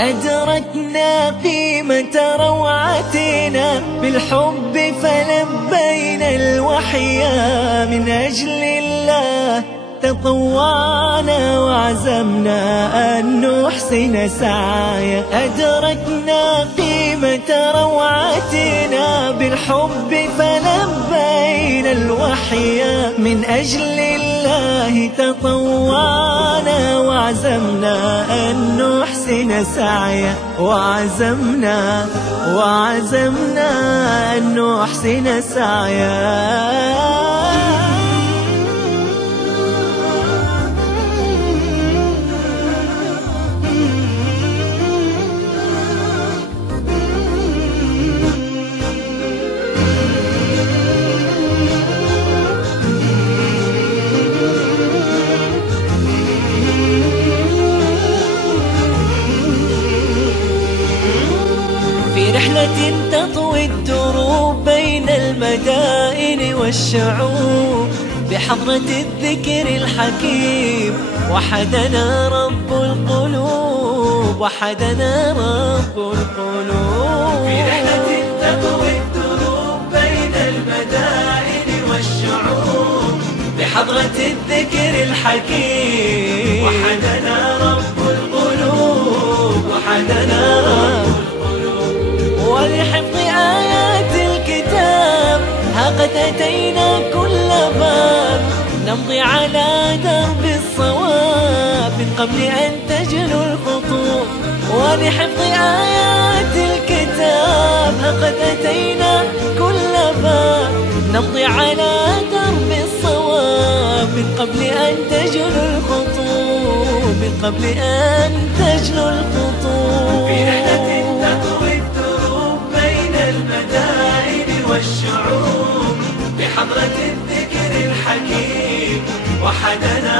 أدركنا قيمة روعتنا بالحب فلبينا الوحيا، من أجل الله تطوعنا وعزمنا أن نحسن سعيا. أدركنا قيمة روعتنا بالحب فلبينا الوحيا، من أجل الله تطوعنا وعزمنا أن نحسن سعيا. وعزمنا أن نحسن سعيا. في رحلة تطوي الدروب بين المدائن والشعوب، بحضرة الذكر الحكيم وحدنا رب القلوب، وحدنا رب القلوب. في رحلة تطوي الدروب بين المدائن والشعوب، بحضرة الذكر الحكيم وحدنا رب القلوب، وحدنا رب القلوب. ولحفظ آيات الكتاب ها قد أتينا كل باب، نمضي على درب الصواب من قبل أن تجلو الخطوط. ولحفظ آيات الكتاب ها قد أتينا كل باب، نمضي على درب الصواب من قبل أن تجلو الخطوط، من قبل أن تجلو الخطوط. في رحلة تطوي الدروب بين المدائن والشعوب، بحضرة الذكر الحكيم وحدنا